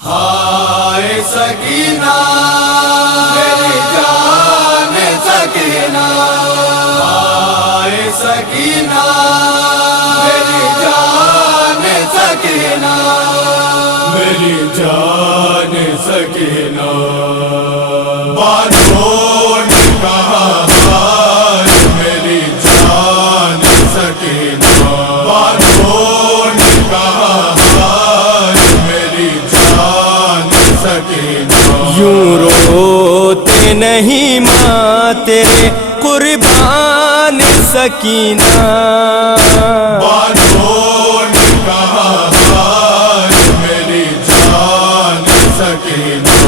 ہائے سکینہ میری جان سکینہ، ہائے سکینہ میری جان سکینہ، میری جان سکینہ، بانوں نے کہا ہائے میری جان سکینہ، بانوں نے کہا ہائے میری جان سکینہ، یوں روتے نہیں ماں تیرے قربان سکینہ، بانوں نے کہا ہائے میری جان سکینہ،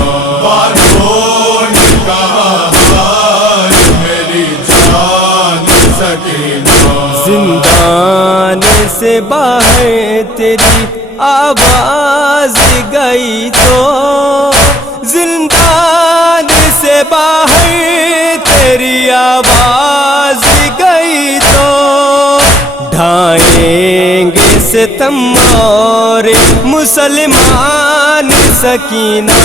بانوں نے کہا ہائے میری جان سکینہ، زندان سے باہر تیری آواز گئی تو، زندان سے باہر تیری آواز گئی تو، ڈھائیں گے ستم اور مسلمان سکینہ،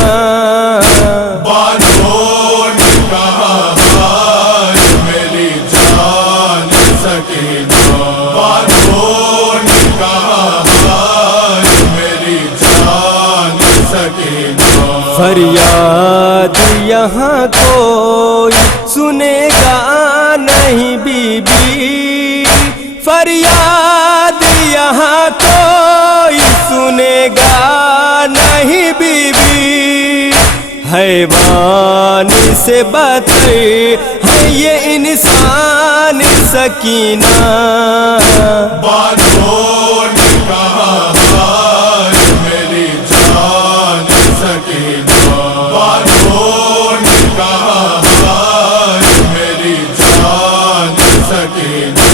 بانوں نے کہا ہائے میری جان سکینہ، بانوں نے کہا ہائے میری جان سکینہ، فریاد یہاں کوئی سنے گا نہیں بی بی، فریاد یہاں کوئی سنے گا نہیں بی بی، حیوان سے بدتر ہے یہ انسان سکینہ، بانوں نے کہا ہائے میری جان سکینہ، بانوں نے کہا ہائے میری جان سکینہ،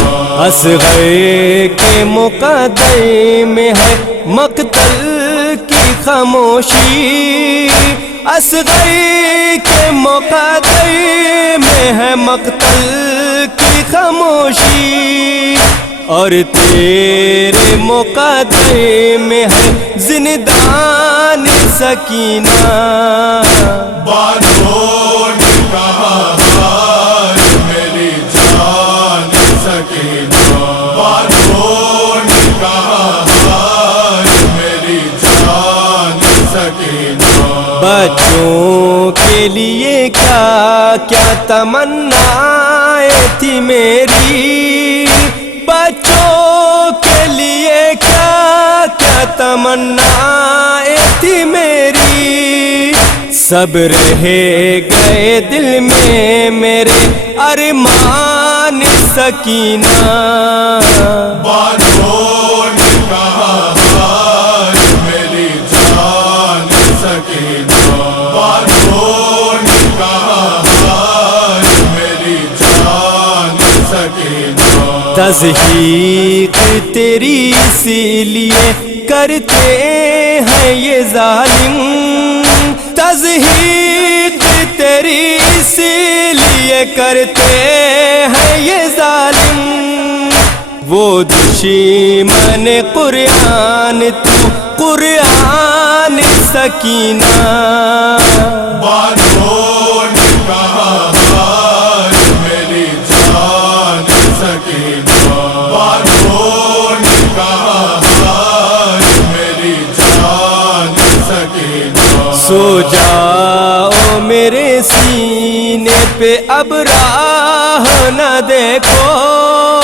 اصغر کے مقدر میں ہے مقتل کی خاموشی، اصغر کے مقدر میں ہے مقتل کی خاموشی، اور تیرے مقدر میں ہے زندان سکینہ، بانوں نے کہا ہائے میری جان سکینہ، بانوں نے کہا ہائے میری جان سکینہ، بچوں کے لیے کیا کیا تمنائیں تھی میری، بچوں کے لیے کیا کیا تمنائیں تھی میری، سب رہ گئے دل میں میرے ارمان سکینہ، بانوں نے کہا ہائے میری جان سکینہ، بانوں نے کہا ہائے میری جان سکینہ، تضحیق تیری اسی لیے کرتے ہیں یہ ظالم، تضحیق تیری اسی لیے کرتے ہیں یہ ظالم، وہ دشمن قرآن تو قرآن سکینہ، بانوں نے کہا ہائے میری جان سکینہ، بانوں نے کہا ہائے میری جان سکینہ، سو جاؤ میرے سینے پہ اب راہ نہ دیکھو،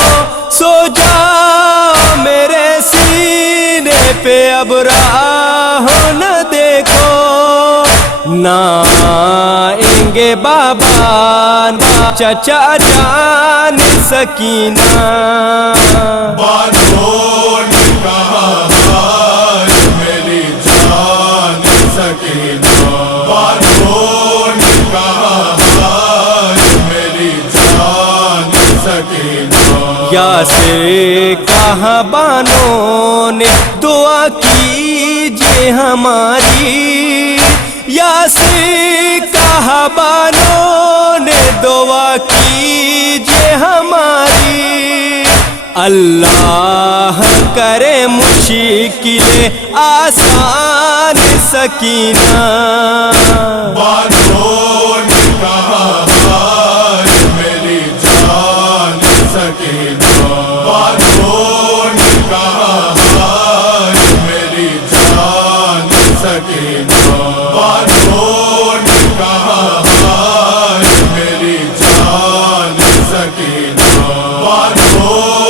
سو جاؤ میرے سینے پہ اب راہ نہ دیکھو، نہ آئیں گے بابا چچا جان سکینہ، بانوں نے کہا ہائے میری جان سکینہ، بانوں نے کہا ہائے میری جان سکینہ، یاسر کہاں بانوں نے دعا کیجیے ہماری، یاسر کہاں بانوں نے دعا کیجیے ہماری، اللہ کرے مشکلیں آسان سکینہ بانوں نے کہا ہائے میری جان سکینہ بانوں نے کہا ہائے میری جان سکینہ بانوں نے کہا ہائے میری جان سکینہ بانوں